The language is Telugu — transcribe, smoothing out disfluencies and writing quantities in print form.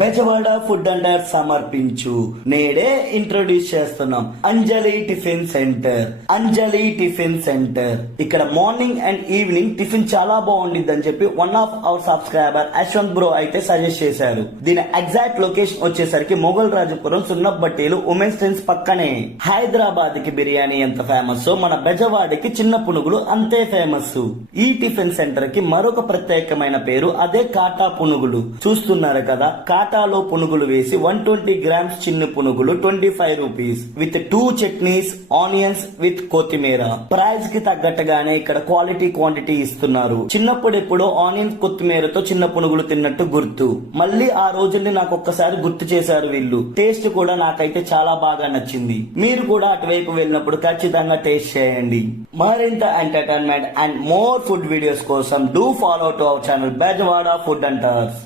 బెజవాడ ఫుడ్ అండర్ సమర్పించు నేడే ఇంట్రొడ్యూస్ చేస్తున్నాం అంజలి టిఫిన్ సెంటర్. అంజలి టిఫిన్ సెంటర్ ఇక్కడ మార్నింగ్ అండ్ ఈవినింగ్ టిఫిన్ చాలా బాగుండిద్ది అని చెప్పి one of our subscriber Yashwant bro అయితే సజెస్ట్ చేశారు. దీని ఎగ్జాక్ట్ లొకేషన్ వచ్చేసరికి మొగల్ రాజపురం సున్నబట్టీలు ఉమెన్స్ టెన్స్ పక్కనే. హైదరాబాద్ కి బిర్యానీ ఎంత ఫేమస్ మన బెజవాడకి చిన్న పునుగులు అంతే ఫేమస్. ఈ టిఫిన్ సెంటర్ కి మరొక ప్రత్యేకమైన పేరు అదే కాటా పునుగులు. చూస్తున్నారు కదా, కాటాలో పునుగులు వేసి 120 గ్రామ్స్ చిన్న పునుగులు 25 rupees with 2 chutneys, onions with కొత్తిమీర. ప్రైస్ కి తగ్గట్టుగానే ఇక్కడ క్వాలిటీ క్వాంటిటీ ఇస్తున్నారు. చిన్నప్పుడు ఎప్పుడో ఆనియన్స్ కొత్తిమీరతో చిన్న పునుగులు తిన్నట్టు గుర్తు. మళ్ళీ ఆ రోజుల్ని నాకు ఒక్కసారి గుర్తు చేశారు వీళ్ళు. టేస్ట్ కూడా నాకైతే చాలా బాగా నచ్చింది. మీరు కూడా అటువైపు వెళ్ళినప్పుడు ఖచ్చితంగా టేస్ట్ చేయండి. మరింత entertainment and more food videos కోసం do follow to our channel Bezawada food అంటర్స్.